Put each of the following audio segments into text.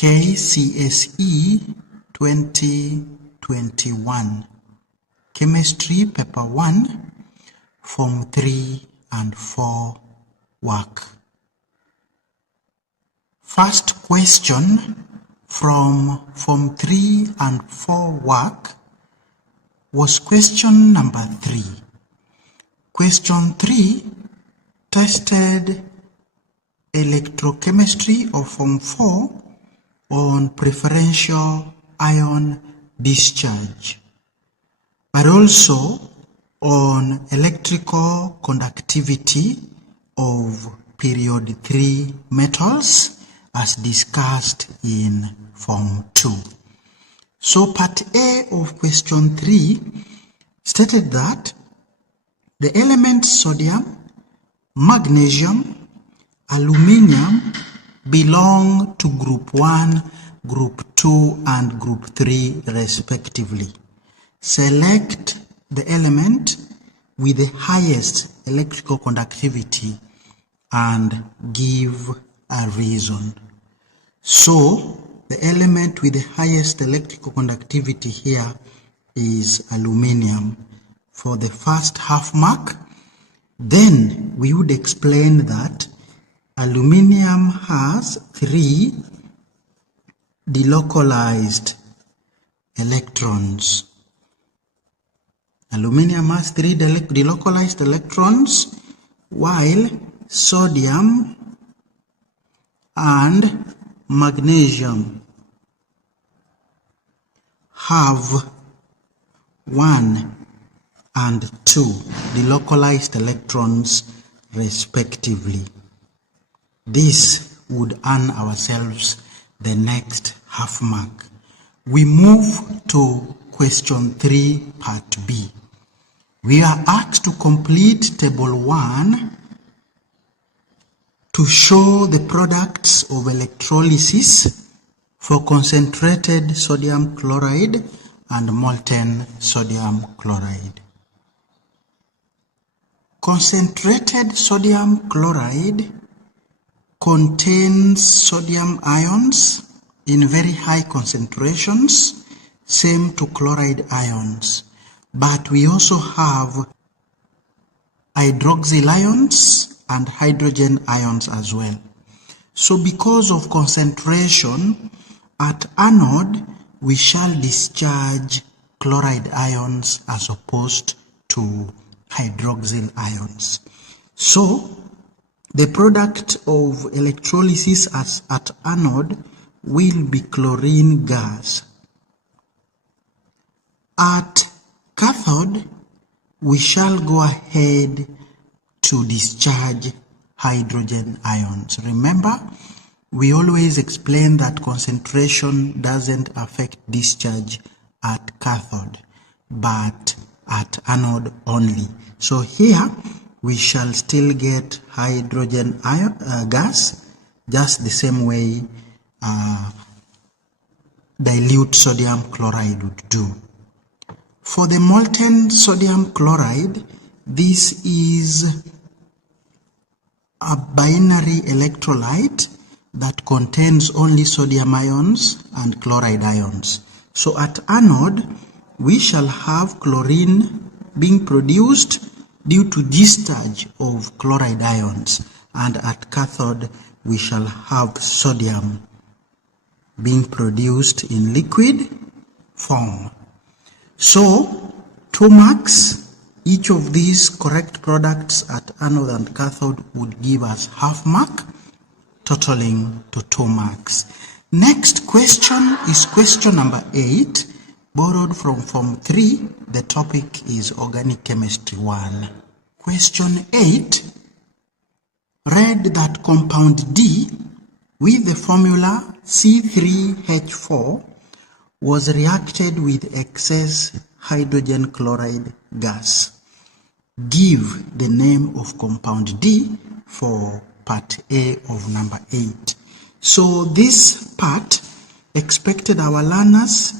KCSE 2021 Chemistry Paper 1 Form 3 and 4 work. First question from Form 3 and 4 work was question number 3. Question 3 tested electrochemistry of Form 4 on preferential ion discharge, but also on electrical conductivity of period 3 metals as discussed in Form 2. So part A of question 3 stated that the elements sodium, magnesium, aluminium belong to group 1, group 2 and group 3 respectively. Select the element with the highest electrical conductivity and give a reason. So the element with the highest electrical conductivity here is aluminium for the first half mark. Then we would explain that aluminium has 3 delocalized electrons. Aluminium has 3 delocalized electrons, while sodium and magnesium have 1 and 2 delocalized electrons respectively. This would earn ourselves the next half mark. We move to question 3 part B. We are asked to complete table 1 to show the products of electrolysis for concentrated sodium chloride and molten sodium chloride. Concentrated sodium chloride contains sodium ions in very high concentrations, same to chloride ions, but we also have hydroxyl ions and hydrogen ions as well. So because of concentration, at anode we shall discharge chloride ions as opposed to hydroxyl ions. So the product of electrolysis at anode will be chlorine gas. At cathode, we shall go ahead to discharge hydrogen ions. Remember, we always explain that concentration doesn't affect discharge at cathode, but at anode only. So here, we shall still get hydrogen gas, just the same way dilute sodium chloride would do. For the molten sodium chloride, this is a binary electrolyte that contains only sodium ions and chloride ions. So at anode, we shall have chlorine being produced due to discharge of chloride ions, and at cathode, we shall have sodium being produced in liquid form. So 2 marks. Each of these correct products at anode and cathode would give us half mark, totaling to 2 marks. Next question is question number 8, borrowed from Form 3. The topic is Organic Chemistry 1. Question 8 read that compound D with the formula C3H4 was reacted with excess hydrogen chloride gas. Give the name of compound D for part A of number 8. So this part expected our learners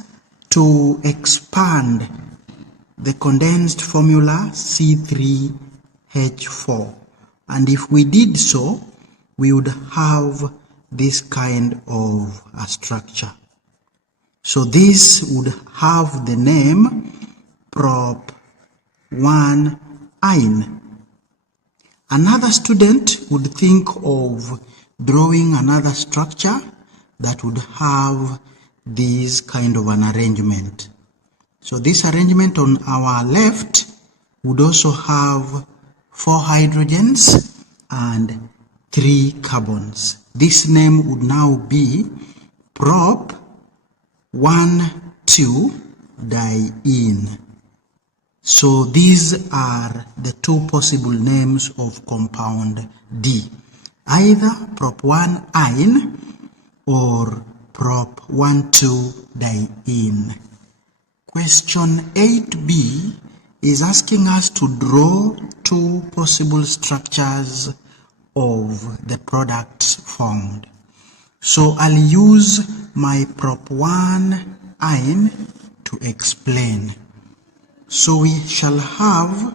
to expand the condensed formula C3H4, and if we did so, we would have this kind of a structure. So this would have the name prop 1-ine. Another student would think of drawing another structure that would have this kind of an arrangement. So this arrangement on our left would also have 4 hydrogens and 3 carbons. This name would now be prop 1,2-diene. So these are the 2 possible names of compound D, either prop 1-ine or prop 1,2-diene. Question 8b is asking us to draw 2 possible structures of the products formed. So I'll use my prop 1-ine to explain. So we shall have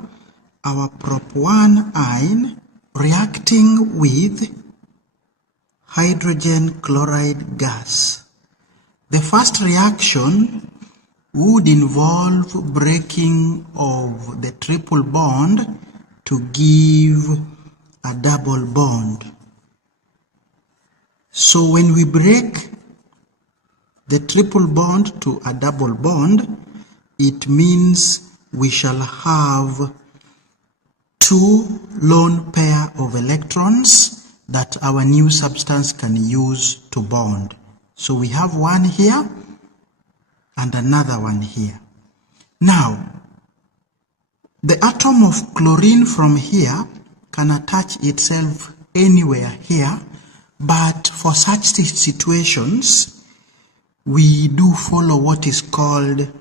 our prop 1-ine reacting with hydrogen chloride gas. The first reaction would involve breaking of the triple bond to give a double bond. So when we break the triple bond to a double bond, it means we shall have 2 lone pair of electrons that our new substance can use to bond. So we have one here and another one here. Now, the atom of chlorine from here can attach itself anywhere here, but for such situations, we do follow what is called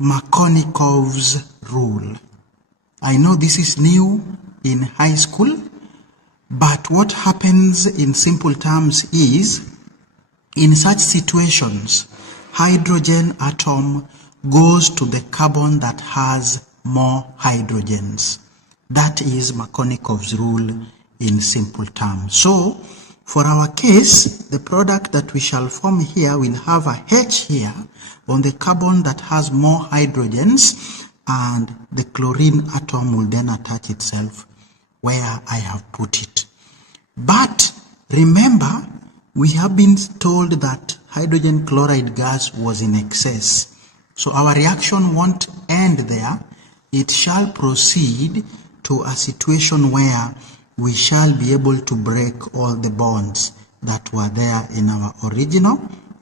Markovnikov's rule. I know this is new in high school, but what happens in simple terms is, in such situations, hydrogen atom goes to the carbon that has more hydrogens. That is Markovnikov's rule in simple terms. So, for our case, the product that we shall form here will have a H here on the carbon that has more hydrogens, and the chlorine atom will then attach itself where I have put it. But remember, we have been told that hydrogen chloride gas was in excess. So our reaction won't end there. It shall proceed to a situation where we shall be able to break all the bonds that were there in our original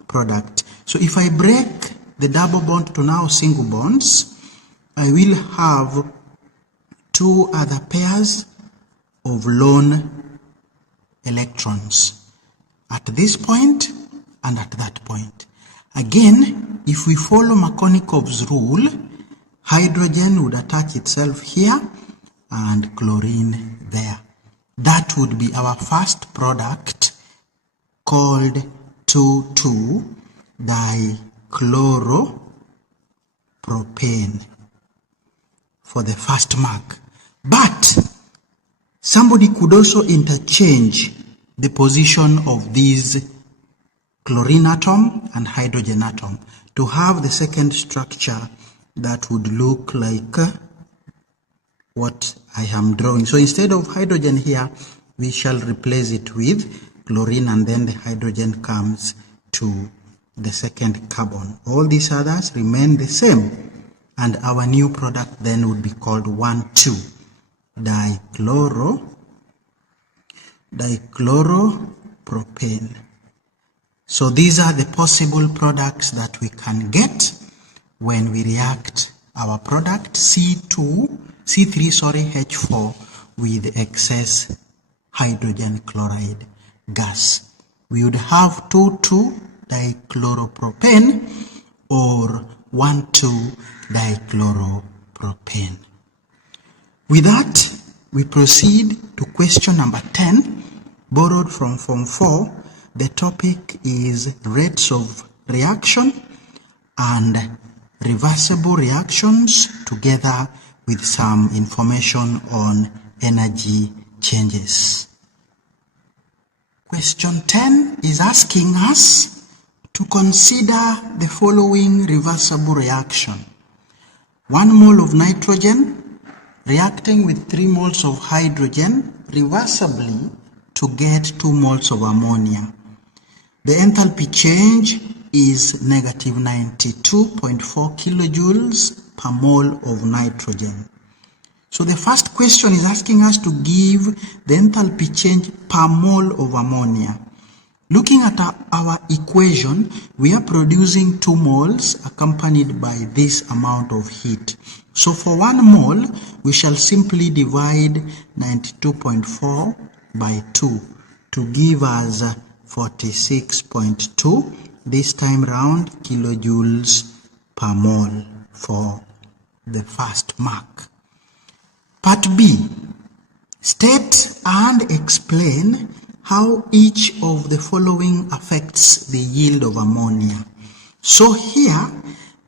product. So if I break the double bond to now single bonds, I will have 2 other pairs of lone electrons at this point and at that point. Again, if we follow Markovnikov's rule, hydrogen would attach itself here and chlorine there. That would be our first product called 2,2-dichloropropane for the first mark. But somebody could also interchange the position of these chlorine atom and hydrogen atom to have the second structure that would look like what I am drawing. So instead of hydrogen here, we shall replace it with chlorine, and then the hydrogen comes to the second carbon. All these others remain the same, and our new product then would be called 1,2-dichloropropane. So these are the possible products that we can get when we react our product C3H4 with excess hydrogen chloride gas. We would have 2,2-dichloropropane or 1,2-dichloropropane. With that, we proceed to question number 10, borrowed from Form 4. The topic is rates of reaction and reversible reactions, together with some information on energy changes. Question 10 is asking us to consider the following reversible reaction. 1 mole of nitrogen reacting with 3 moles of hydrogen reversibly to get 2 moles of ammonia. The enthalpy change is negative 92.4 kilojoules per mole of nitrogen. So the first question is asking us to give the enthalpy change per mole of ammonia. Looking at our equation, we are producing 2 moles accompanied by this amount of heat. So for 1 mole, we shall simply divide 92.4 by 2 to give us 46.2, this time round kilojoules per mole for the first mark. Part B, state and explain how each of the following affects the yield of ammonia. So here,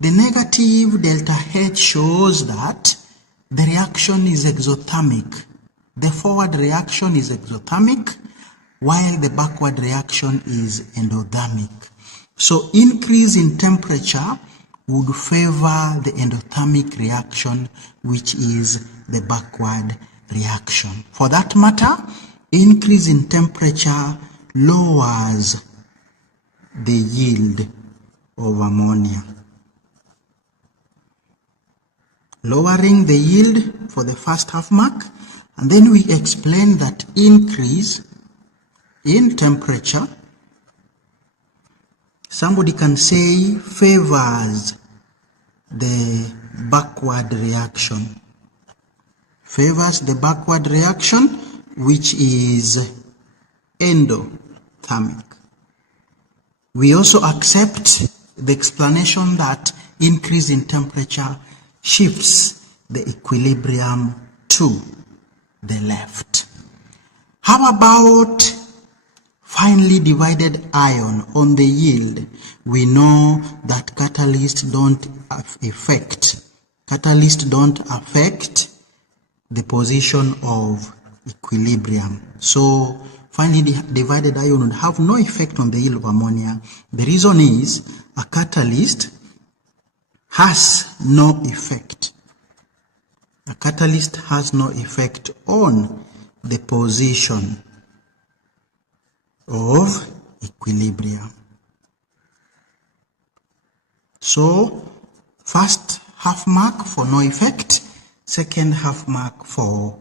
the negative delta H shows that the reaction is exothermic. The forward reaction is exothermic, while the backward reaction is endothermic. So increase in temperature would favor the endothermic reaction, which is the backward reaction. For that matter, increase in temperature lowers the yield of ammonia. Lowering the yield for the first half mark, and then we explain that increase in temperature, somebody can say, favors the backward reaction. Favors the backward reaction, which is endothermic. We also accept the explanation that increase in temperature shifts the equilibrium to the left. How about finely divided ion on the yield? We know that catalysts don't affect the position of equilibrium. So finely divided ion would have no effect on the yield of ammonia. The reason is a catalyst has no effect. A catalyst has no effect on the position of equilibrium. So first half mark for no effect, second half mark for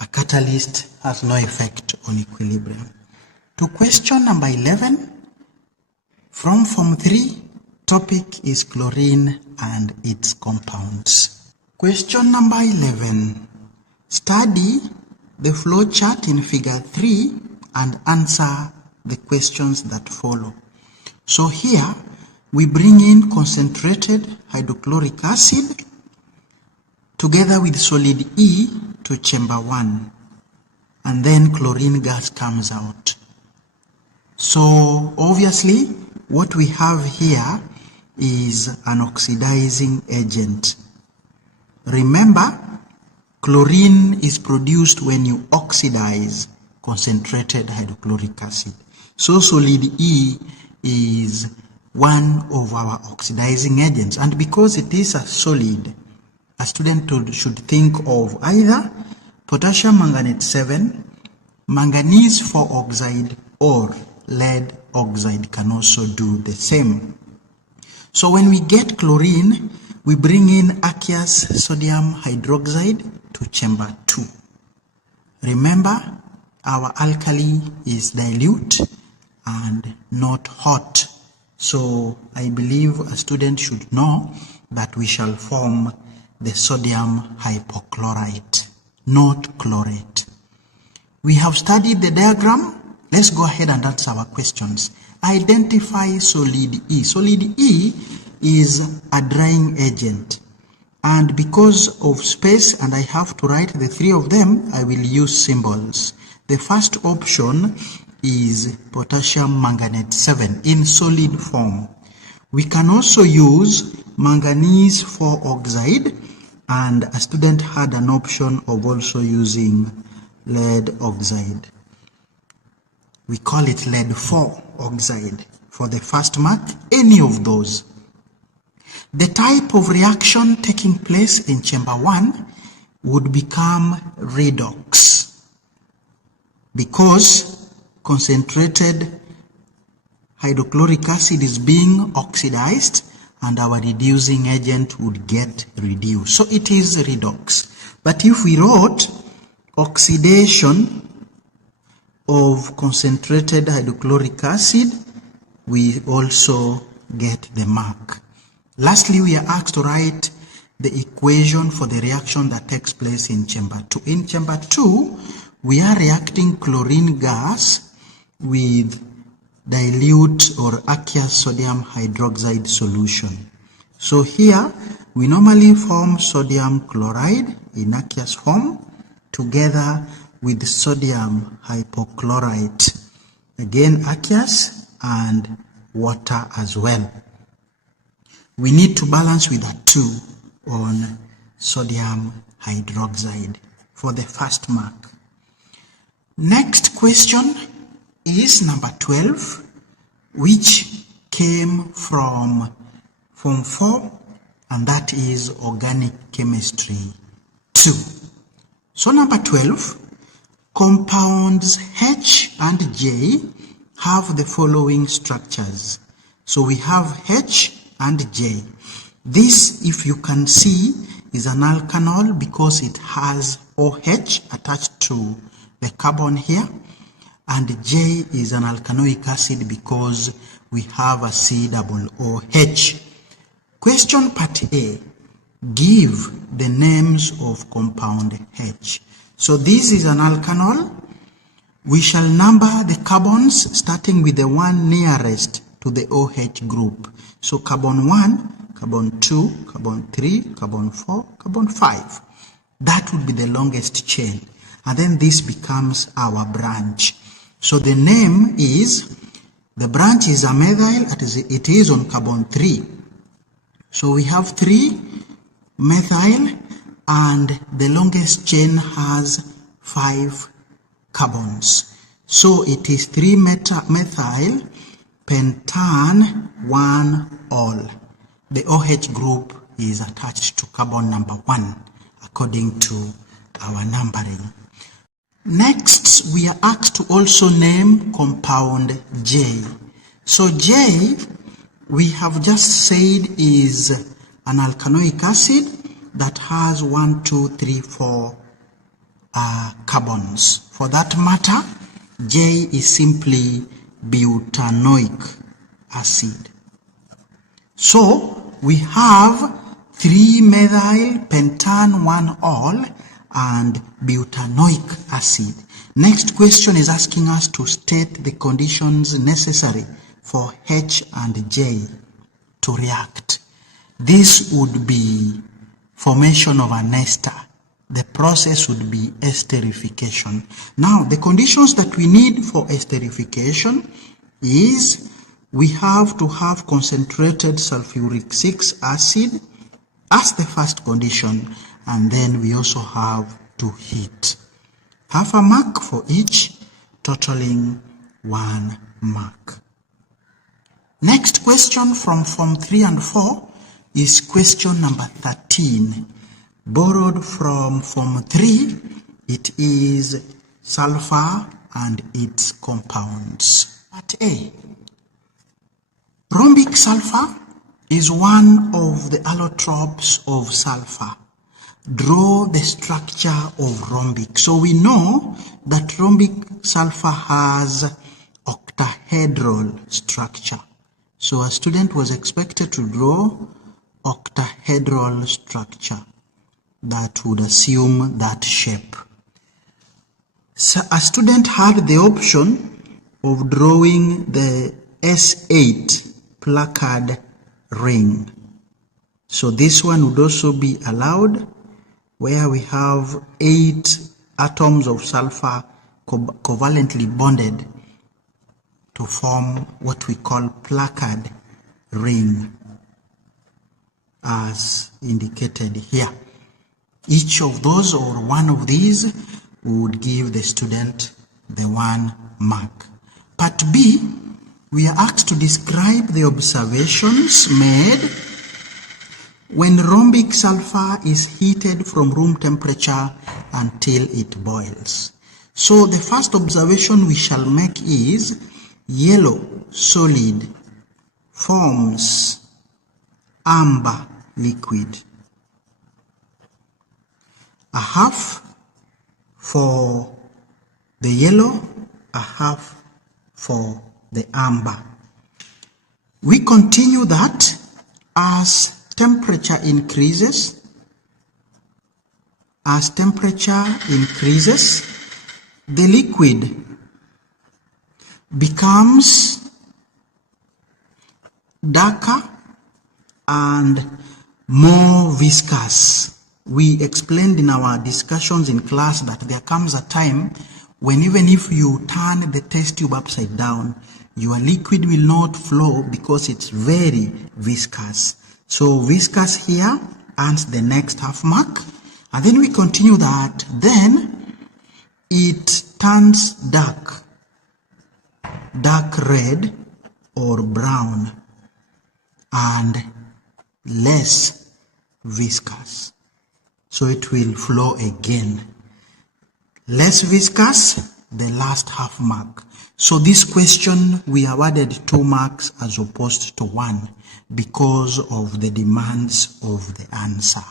a catalyst has no effect on equilibrium. To question number 11 from Form 3, topic is chlorine and its compounds. Question number 11. Study the flow chart in figure 3 and answer the questions that follow. So here we bring in concentrated hydrochloric acid together with solid E to chamber 1, and then chlorine gas comes out. So obviously what we have here is an oxidizing agent. Remember, chlorine is produced when you oxidize concentrated hydrochloric acid. So solid E is one of our oxidizing agents, and because it is a solid, a student should think of either potassium manganate 7, manganese 4 oxide, or lead oxide can also do the same. So when we get chlorine, we bring in aqueous sodium hydroxide to chamber 2. Remember, our alkali is dilute and not hot. So I believe a student should know that we shall form the sodium hypochlorite, not chlorate. We have studied the diagram. Let's go ahead and answer our questions. Identify solid E. Solid E is a drying agent, and because of space and I have to write the 3 of them, I will use symbols. The first option is potassium manganate 7 in solid form. We can also use manganese 4 oxide, and a student had an option of also using lead oxide. We call it lead 4 oxide. For the first mark, any of those. The type of reaction taking place in chamber 1 would become redox, because concentrated hydrochloric acid is being oxidized and our reducing agent would get reduced. So it is redox. But if we wrote oxidation of concentrated hydrochloric acid, we also get the mark. Lastly, we are asked to write the equation for the reaction that takes place in chamber 2. In chamber 2, we are reacting chlorine gas with dilute or aqueous sodium hydroxide solution. So here, we normally form sodium chloride in aqueous form together with sodium hypochlorite. Again, aqueous and water as well. We need to balance with a 2 on sodium hydroxide for the first mark. Next question is number 12, which came from Form 4, and that is organic chemistry 2. So number 12, compounds H and J have the following structures. So we have H and J. This, if you can see, is an alkanol because it has OH attached to the carbon here, and J is an alkanoic acid because we have a C double OH. Question part A, give the names of compound H. So this is an alkanol. We shall number the carbons starting with the one nearest to the OH group. So carbon 1, carbon 2, carbon 3, carbon 4, carbon 5. That would be the longest chain. And then this becomes our branch. So the name is, the branch is a methyl, it is on carbon 3. So we have 3 methyl, and the longest chain has 5 carbons. So it is 3 methyl pentan 1 ol. The OH group is attached to carbon number 1 according to our numbering. Next, we are asked to also name compound J. So J, we have just said, is an alkanoic acid that has 1, 2, 3, 4 carbons. For that matter, J is simply butanoic acid. So we have 3 methyl pentan 1 ol and butanoic acid. Next question is asking us to state the conditions necessary for H and J to react. This would be formation of an ester. The process would be esterification. Now, the conditions that we need for esterification is we have to have concentrated sulfuric 6 acid as the first condition, and then we also have to heat. Half a mark for each, totaling 1 mark. Next question from Form 3 and 4 is question number 13. Borrowed from Form 3, it is sulfur and its compounds. Part A. Rhombic sulfur is one of the allotropes of sulfur. Draw the structure of rhombic. So we know that rhombic sulfur has octahedral structure. So a student was expected to draw octahedral structure that would assume that shape. So a student had the option of drawing the S8 placard ring. So this one would also be allowed, where we have 8 atoms of sulfur covalently bonded to form what we call placard ring, as indicated here. Each of those or one of these would give the student the 1 mark. Part B, we are asked to describe the observations made when rhombic sulfur is heated from room temperature until it boils. So the first observation we shall make is yellow solid forms amber liquid. A half for the yellow, a half for the amber. We continue that as temperature increases, the liquid becomes darker and more viscous. We explained in our discussions in class that there comes a time when even if you turn the test tube upside down, your liquid will not flow because it's very viscous. So viscous here earns the next half mark. And then we continue that. Then it turns dark red or brown and less viscous. So it will flow again. Less viscous, the last half mark. So this question we awarded 2 marks as opposed to 1 because of the demands of the answer.